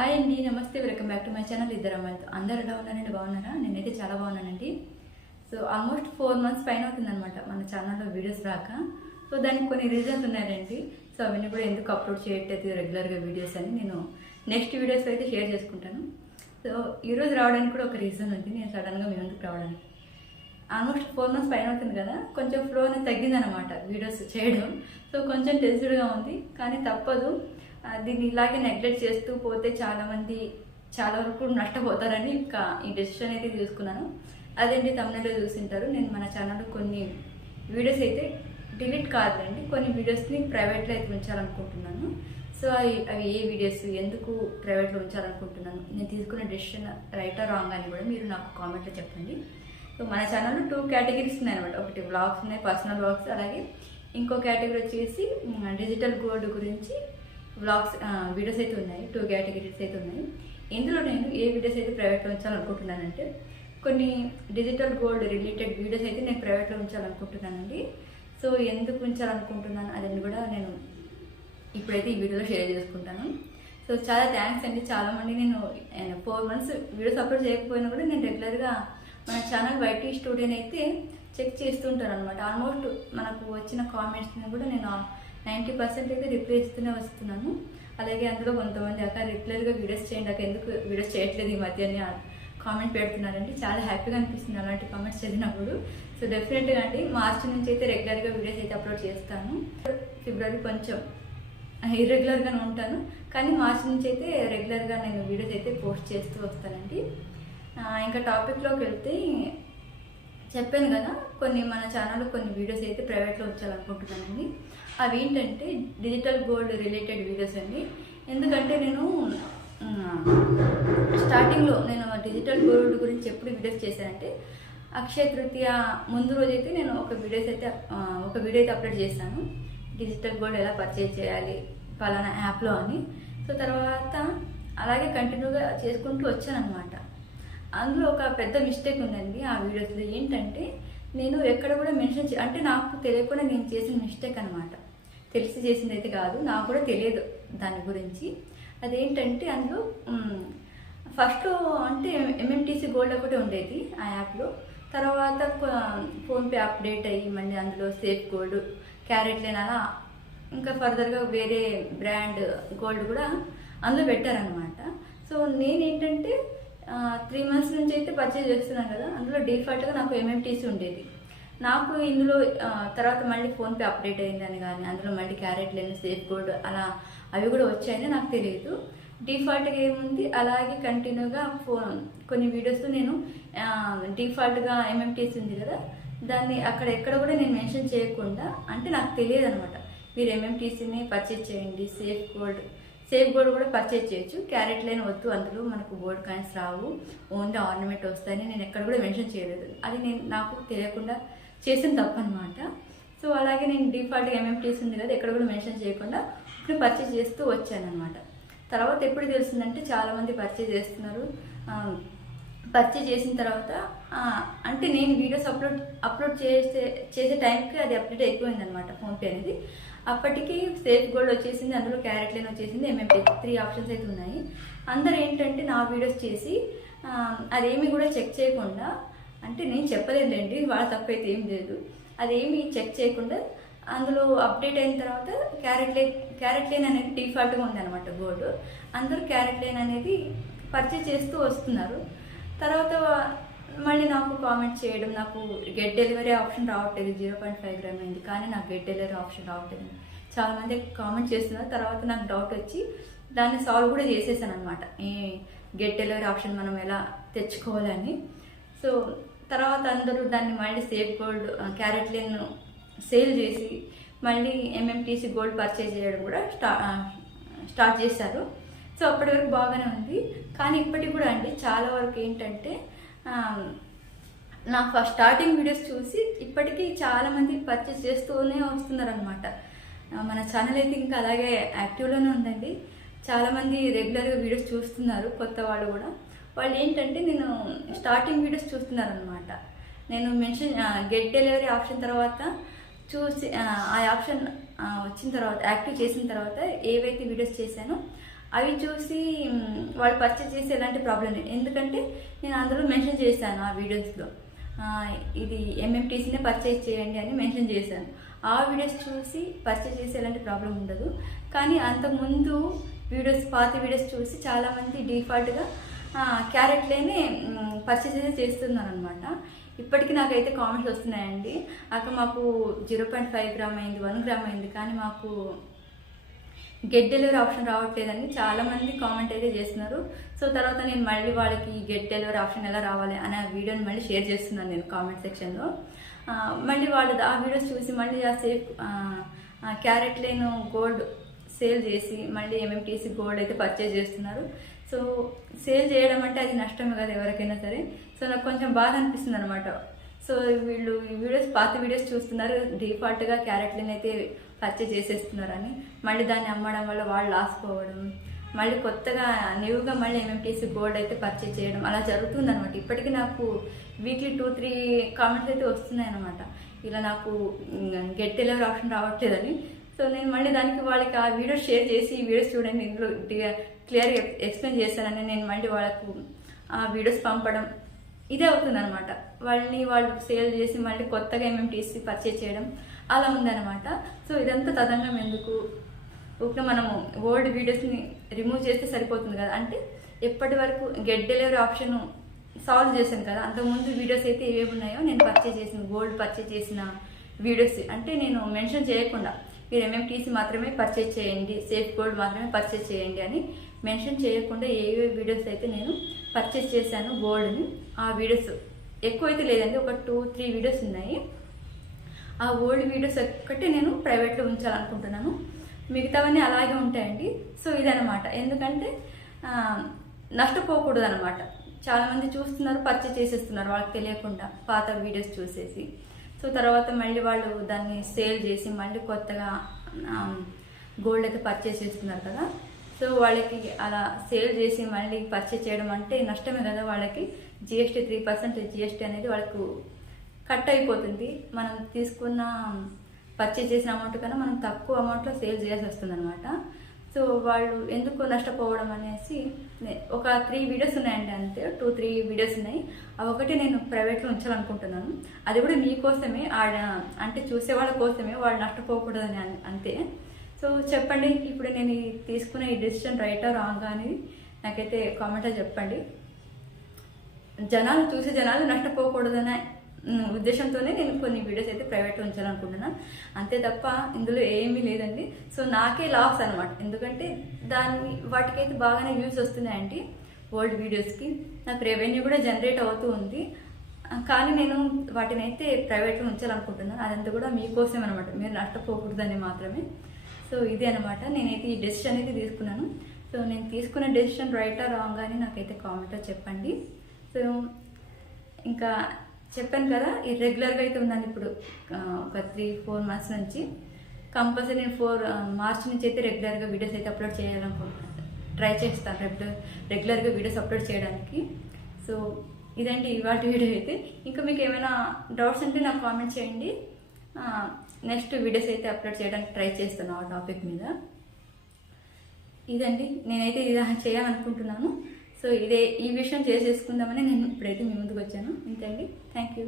Hi అండి, నమస్తే, welcome back to my channel. ఇద్దరు అమ్మాయిలతో అందరు ఎలా ఉన్నారండి? బాగున్నారా? నేనైతే చాలా బాగున్నానండి. సో ఆల్మోస్ట్ 4 months పైన అవుతుందన్నమాట మన ఛానల్లో వీడియోస్ రాక. సో దానికి కొన్ని రీజన్స్ ఉన్నాయండి. సో అవన్నీ కూడా ఎందుకు అప్లోడ్ చేయట్లేదు రెగ్యులర్గా వీడియోస్ అని నేను నెక్స్ట్ వీడియోస్ అయితే షేర్ చేసుకుంటాను. సో ఈరోజు రావడానికి కూడా ఒక రీజన్ ఉంది, నేను సడన్గా మీ ముందుకు రావడానికి. ఆల్మోస్ట్ 4 months పైన అవుతుంది కదా, కొంచెం ఫ్లో అనేది తగ్గిందనమాట వీడియోస్ చేయడం. సో కొంచెం టెన్స్డ్గా ఉంది, కానీ తప్పదు. దీన్ని ఇలాగే నెగ్లెక్ట్ చేస్తూ పోతే చాలామంది చాలా వరకు నష్టపోతారని ఇంకా ఈ డెసిషన్ అయితే తీసుకున్నాను. అదేంటి, తమిళలో చూసింటారు, నేను మన ఛానల్లో కొన్ని వీడియోస్ అయితే డిలీట్ కాదండి, కొన్ని వీడియోస్ని ప్రైవేట్లో అయితే ఉంచాలనుకుంటున్నాను. సో అవి ఏ వీడియోస్ ఎందుకు ప్రైవేట్లో ఉంచాలనుకుంటున్నాను, నేను తీసుకున్న డెసిషన్ రైటా రాంగ్ అని కూడా మీరు నాకు కామెంట్లో చెప్పండి. సో మన ఛానల్లో 2 categories ఉన్నాయి అనమాట. ఒకటి వ్లాగ్స్ ఉన్నాయి, పర్సనల్ వ్లాగ్స్, అలాగే ఇంకో కేటగిరీ వచ్చేసి డిజిటల్ గోల్డ్ గురించి వ్లాగ్స్ వీడియోస్ అయితే ఉన్నాయి. 2 categories అయితే ఉన్నాయి. ఇందులో నేను ఏ వీడియోస్ అయితే ప్రైవేట్లో ఉంచాలనుకుంటున్నానంటే, కొన్ని డిజిటల్ గోల్డ్ రిలేటెడ్ వీడియోస్ అయితే నేను ప్రైవేట్లో ఉంచాలనుకుంటున్నానండి. సో ఎందుకు ఉంచాలనుకుంటున్నాను అదని కూడా నేను ఇప్పుడైతే ఈ వీడియోలో షేర్ చేసుకుంటాను. సో చాలా థ్యాంక్స్ అండి, చాలామంది నేను 4 months వీడియోస్ అప్లోడ్ చేయకపోయినా కూడా నేను రెగ్యులర్గా మన ఛానల్ వైటీ స్టూడియోని అయితే చెక్ చేస్తుంటాను అనమాట. ఆల్మోస్ట్ మనకు వచ్చిన కామెంట్స్ని కూడా నేను 90% అయితే రిప్లై ఇస్తూనే వస్తున్నాను. అలాగే అందులో కొంతమంది అక్క రెగ్యులర్గా వీడియోస్ చేయండి, అక్క ఎందుకు వీడియోస్ చేయట్లేదు ఈ మధ్య అని కామెంట్ పెడుతున్నారండి. చాలా హ్యాపీగా అనిపిస్తుంది అలాంటి కామెంట్స్ చదివినప్పుడు. సో డెఫినెట్గా అండి, మార్చి నుంచి అయితే రెగ్యులర్గా వీడియోస్ అయితే అప్లోడ్ చేస్తాను. ఫిబ్రవరి కొంచెం ఇర్రెగ్యులర్గానే ఉంటాను, కానీ మార్చి నుంచి అయితే రెగ్యులర్గా నేను వీడియోస్ అయితే పోస్ట్ చేస్తూ వస్తానండి. ఇంకా టాపిక్లోకి వెళ్తే, చెప్పాను కదా కొన్ని మన ఛానల్లో కొన్ని వీడియోస్ అయితే ప్రైవేట్లో ఉంచాలనుకుంటున్నానండి. అవి ఏంటంటే డిజిటల్ గోల్డ్ రిలేటెడ్ వీడియోస్ అండి. ఎందుకంటే నేను స్టార్టింగ్లో నేను డిజిటల్ గోల్డ్ గురించి ఎప్పుడు వీడియోస్ చేశానంటే, అక్షయ తృతీయ ముందు రోజైతే నేను ఒక వీడియో అయితే అప్లోడ్ చేశాను, డిజిటల్ గోల్డ్ ఎలా పర్చేజ్ చేయాలి పలానా యాప్లో అని. సో తర్వాత అలాగే కంటిన్యూగా చేసుకుంటూ వచ్చానమాట. అందులో ఒక పెద్ద మిస్టేక్ ఉందండి ఆ వీడియోస్లో. ఏంటంటే నేను ఎక్కడ కూడా మెన్షన్ అంటే నాకు తెలియకుండా నేను చేసిన మిస్టేక్ అనమాట. తెలిసి చేసింది అయితే కాదు, నాకు కూడా తెలియదు దాని గురించి. అదేంటంటే అందులో ఫస్ట్లో అంటే ఎంఎంటీసీ గోల్డ్ ఒకటే ఉండేది ఆ యాప్లో. తర్వాత ఫోన్పే అప్డేట్ అయ్యి మళ్ళీ అందులో సేఫ్ గోల్డ్, క్యారెట్ లైన్, అలా ఇంకా ఫర్దర్గా వేరే బ్రాండ్ గోల్డ్ కూడా అందులో పెట్టారనమాట. సో నేనేంటంటే 3 months నుంచి అయితే పర్చేజ్ చేస్తున్నాను కదా, అందులో డిఫాల్ట్గా నాకు ఎంఎంటీసీ ఉండేది. నాకు ఇందులో తర్వాత మళ్ళీ ఫోన్పే అప్డేట్ అయిందని కానీ అందులో మళ్ళీ క్యారెట్ లైన్, సేఫ్ గోల్డ్ అలా అవి కూడా వచ్చాయని నాకు తెలియదు. డిఫాల్ట్గా ఏముంది అలాగే కంటిన్యూగా కొన్ని వీడియోస్లో నేను డిఫాల్ట్గా ఎంఎంటీసీ ఉంది కదా, దాన్ని అక్కడ ఎక్కడ కూడా నేను మెన్షన్ చేయకుండా, అంటే నాకు తెలియదు అనమాట, మీరు ఎంఎంటీసీని పర్చేజ్ చేయండి, సేఫ్ గోల్డ్ కూడా పర్చేజ్ చేయొచ్చు, క్యారెట్ లైన్ వద్దు, అందులో మనకు గోల్డ్ కాయిన్స్ రావు, ఓన్లీ ఆర్నమెంట్ వస్తాయని నేను ఎక్కడ కూడా మెన్షన్ చేయలేదు. అది నాకు తెలియకుండా చేసిన తప్పు అనమాట. సో అలాగే నేను డిఫాల్ట్గా ఎంఎంటీసీ ఉంది కదా, ఎక్కడ కూడా మెన్షన్ చేయకుండా ఇప్పుడు పర్చేజ్ చేస్తూ వచ్చానమాట. తర్వాత ఎప్పుడు తెలిసిందంటే చాలామంది పర్చేజ్ చేస్తున్నారు. పర్చేజ్ చేసిన తర్వాత అంటే నేను వీడియోస్ అప్లోడ్ చేసే టైంకి అది అప్డేట్ అయిపోయింది అనమాట ఫోన్పే అనేది. అప్పటికి సేఫ్ గోల్డ్ వచ్చేసింది, అందులో క్యారెట్ లైన్ వచ్చేసింది, ఎంఎంటీ 3 ఆప్షన్స్ అయితే ఉన్నాయి. అందరు ఏంటంటే నా వీడియోస్ చేసి అదేమి కూడా చెక్ చేయకుండా, అంటే నేను చెప్పలేదులేండి, వాళ్ళ తప్పైతే ఏం లేదు, అదేమి చెక్ చేయకుండా అందులో అప్డేట్ అయిన తర్వాత క్యారెట్ లైన్ అనేది డిఫాల్ట్గా ఉంది అనమాట గోల్డ్. అందరూ క్యారెట్ లైన్ అనేది పర్చేజ్ చేస్తూ వస్తున్నారు. తర్వాత మళ్ళీ నాకు కామెంట్ చేయడం, నాకు గెట్ డెలివరీ ఆప్షన్ రావట్లేదు, 0.5 gram అయింది కానీ నాకు గెట్ డెలివరీ ఆప్షన్ రావట్లేదు చాలామంది కామెంట్ చేస్తున్నారు. తర్వాత నాకు డౌట్ వచ్చి దాన్ని సాల్వ్ కూడా చేసేసాను అనమాట, ఈ గెట్ డెలివరీ ఆప్షన్ మనం ఎలా తెచ్చుకోవాలని. సో తర్వాత అందరూ దాన్ని మళ్ళీ safe gold, carrot line sale చేసి మళ్ళీ ఎంఎంటీసీ గోల్డ్ పర్చేజ్ చేయడం కూడా స్టార్ట్ చేశారు. సో అప్పటి వరకు బాగానే ఉంది, కానీ ఇప్పటికి కూడా అండి చాలా వరకు ఏంటంటే నా ఫస్ట్ స్టార్టింగ్ వీడియోస్ చూసి ఇప్పటికీ చాలామంది పర్చేస్ చేస్తూనే వస్తున్నారు అనమాట. మన ఛానల్ అయితే ఇంకా అలాగే యాక్టివ్లోనే ఉందండి. చాలామంది రెగ్యులర్గా వీడియోస్ చూస్తున్నారు, కొత్త వాళ్ళు కూడా. వాళ్ళు ఏంటంటే నేను స్టార్టింగ్ వీడియోస్ చూస్తున్నారు అనమాట. నేను మెన్షన్ గెట్ డెలివరీ ఆప్షన్ తర్వాత చూసి ఆ ఆప్షన్ వచ్చిన తర్వాత యాక్టివ్ చేసిన తర్వాత ఏవైతే వీడియోస్ చేశానో అవి చూసి వాళ్ళు పర్చేజ్ చేసి ఎలాంటి ప్రాబ్లం లేదు. ఎందుకంటే నేను అందులో మెన్షన్ చేశాను ఆ వీడియోస్లో, ఇది ఎంఎంటీసీనే పర్చేజ్ చేయండి అని మెన్షన్ చేశాను. ఆ వీడియోస్ చూసి పర్చేజ్ చేసి ఎలాంటి ప్రాబ్లం ఉండదు. కానీ అంతకుముందు వీడియోస్, పాత వీడియోస్ చూసి చాలామంది డిఫాల్ట్గా క్యారెట్లేనే పర్చేజ్ చేస్తున్నారు అనమాట. ఇప్పటికీ నాకైతే కామెంట్స్ వస్తున్నాయండి, అక్క మాకు 0.5 గ్రామ్ అయింది, 1 గ్రామ్ అయింది, కానీ మాకు గెట్ డెలివరీ ఆప్షన్ రావట్లేదని చాలామంది కామెంట్ అయితే చేస్తున్నారు. సో తర్వాత నేను మళ్ళీ వాళ్ళకి గెట్ డెలివరీ ఆప్షన్ ఎలా రావాలి అనే వీడియోని మళ్ళీ షేర్ చేస్తున్నాను నేను కామెంట్ సెక్షన్లో. మళ్ళీ వాళ్ళు ఆ వీడియోస్ చూసి మళ్ళీ ఆ సేఫ్ క్యారెట్లేను గోల్డ్ సేల్ చేసి మళ్ళీ ఎంఎంటీసీ గోల్డ్ అయితే పర్చేజ్ చేస్తున్నారు. సో సేల్ చేయడం అంటే అది నష్టమే కదా ఎవరికైనా సరే. సో నాకు కొంచెం బాధ అనిపిస్తుంది అనమాట. సో వీళ్ళు ఈ వీడియోస్, పాత వీడియోస్ చూస్తున్నారు, డిఫాల్ట్గా క్యారెట్లను అయితే పర్చేజ్ చేసేస్తున్నారని, మళ్ళీ దాన్ని అమ్మడం వల్ల వాళ్ళు లాస్ పోవడం, మళ్ళీ కొత్తగా న్యూగా మళ్ళీ ఎంఎంటీసీ గోల్డ్ అయితే పర్చేజ్ చేయడం అలా జరుగుతుంది అనమాట. ఇప్పటికీ నాకు వీక్లీ 2-3 కామెంట్స్ అయితే వస్తున్నాయి అనమాట, ఇలా నాకు గెట్ డెలివరీ ఆప్షన్ రావట్లేదని. సో నేను మళ్ళీ దానికి వాళ్ళకి ఆ వీడియోస్ షేర్ చేసి, ఈ వీడియోస్ చూడండి ఇందులో క్లియర్గా ఎక్స్ప్లెయిన్ చేశానని నేను మళ్ళీ వాళ్ళకు ఆ వీడియోస్ పంపడం ఇదే అవుతుంది అనమాట. వాళ్ళు సేల్ చేసి మళ్ళీ కొత్తగా ఎంఎంటీసీ పర్చేజ్ చేయడం అలా ఉందన్నమాట. సో ఇదంతా తదంగం ఎందుకు, ఊరికే మనము ఓల్డ్ వీడియోస్ని రిమూవ్ చేస్తే సరిపోతుంది కదా. అంటే ఎప్పటి వరకు గెట్ డెలివరీ ఆప్షన్ సాల్వ్ చేశాను కదా, అంతకుముందు వీడియోస్ అయితే ఏవి ఉన్నాయో నేను పర్చేజ్ చేసిన గోల్డ్ పర్చేజ్ చేసిన వీడియోస్ అంటే నేను మెన్షన్ చేయకుండా మీరు ఎంఎంటీసీ మాత్రమే పర్చేజ్ చేయండి, సేఫ్ గోల్డ్ మాత్రమే పర్చేజ్ చేయండి అని మెన్షన్ చేయకుండా ఏవే వీడియోస్ అయితే నేను పర్చేజ్ చేశాను గోల్డ్ని, ఆ వీడియోస్ ఎక్కువైతే లేదండి, ఒక 2-3 వీడియోస్ ఉన్నాయి. ఆ ఓల్డ్ వీడియోస్ ఒక్కటి నేను ప్రైవేట్లో ఉంచాలనుకుంటున్నాను, మిగతావన్నీ అలాగే ఉంటాయండి. సో ఇదనమాట, ఎందుకంటే నష్టపోకూడదు అనమాట. చాలామంది చూస్తున్నారు, పర్చేజ్ చేసేస్తున్నారు వాళ్ళకి తెలియకుండా పాత వీడియోస్ చూసేసి. సో తర్వాత మళ్ళీ వాళ్ళు దాన్ని సేల్ చేసి మళ్ళీ కొత్తగా గోల్డ్ అయితే పర్చేజ్ చేస్తున్నారు కదా. సో వాళ్ళకి అలా సేల్ చేసి మళ్ళీ పర్చేజ్ చేయడం అంటే నష్టమే కదా వాళ్ళకి. జిఎస్టీ 3% జిఎస్టీ అనేది వాళ్ళకు కట్ అయిపోతుంది. మనం తీసుకున్న పర్చేజ్ చేసిన అమౌంట్ కన్నా మనం తక్కువ అమౌంట్లో సేల్ చేయాల్సి వస్తుంది అనమాట. సో వాళ్ళు ఎందుకు నష్టపోవడం అనేసి ఒక 3 వీడియోస్ ఉన్నాయండి, అంతే 2-3 వీడియోస్ ఉన్నాయి. అవి ఒకటి నేను ప్రైవేట్లో ఉంచాలనుకుంటున్నాను. అది కూడా మీకోసమే, అంటే చూసే వాళ్ళ కోసమే, వాళ్ళు నష్టపోకూడదని అంతే. సో చెప్పండి, ఇప్పుడు నేను తీసుకున్న ఈ డెసిషన్ రైటా రాంగా అనేది నాకైతే కామెంట్లో చెప్పండి. చూసే జనాలు నష్టపోకూడదనే ఉద్దేశంతోనే నేను కొన్ని వీడియోస్ అయితే ప్రైవేట్లో ఉంచాలనుకుంటున్నాను, అంతే తప్ప ఇందులో ఏమీ లేదండి. సో నాకే లాస్ అనమాట, ఎందుకంటే వాటికైతే బాగానే వ్యూస్ వస్తున్నాయండి ఓల్డ్ వీడియోస్కి, నాకు రెవెన్యూ కూడా జనరేట్ అవుతూ ఉంది. కానీ నేను వాటిని అయితే ప్రైవేట్లో ఉంచాలనుకుంటున్నాను, అదంతా కూడా మీకోసం అనమాట, మీరు నష్టపోకూడదని మాత్రమే. సో ఇదే అనమాట, నేనైతే ఈ డెసిషన్ అయితే తీసుకున్నాను. సో నేను తీసుకున్న డెసిషన్ రైటా రాంగ్ అని నాకైతే కామెంట్లో చెప్పండి. సో ఇంకా చెప్పాను కదా, ఇర్రెగ్యులర్గా అయితే ఉన్నాను ఇప్పుడు ఒక 3-4 మంత్స్ నుంచి. కంపల్సరీ నేను మార్చ్ నుంచి అయితే రెగ్యులర్గా వీడియోస్ అయితే అప్లోడ్ చేయాలనుకుంటున్నాను, ట్రై చేస్తాను రెగ్యులర్గా వీడియోస్ అప్లోడ్ చేయడానికి. సో ఇదండి ఇవాళ వీడియో అయితే. ఇంకా మీకు ఏమైనా డౌట్స్ ఉంటే నాకు కామెంట్ చేయండి, నెక్స్ట్ వీడియోస్ అయితే అప్లోడ్ చేయడానికి ట్రై చేస్తాను ఆ టాపిక్ మీద. ఇదండి, నేనైతే ఇది చేయాలనుకుంటున్నాను. సో ఈ విషయం చేసేసుకుందామని నేను ఇప్పుడైతే మీ ముందుకు వచ్చాను. ఇంతే అండి, థ్యాంక్ యూ.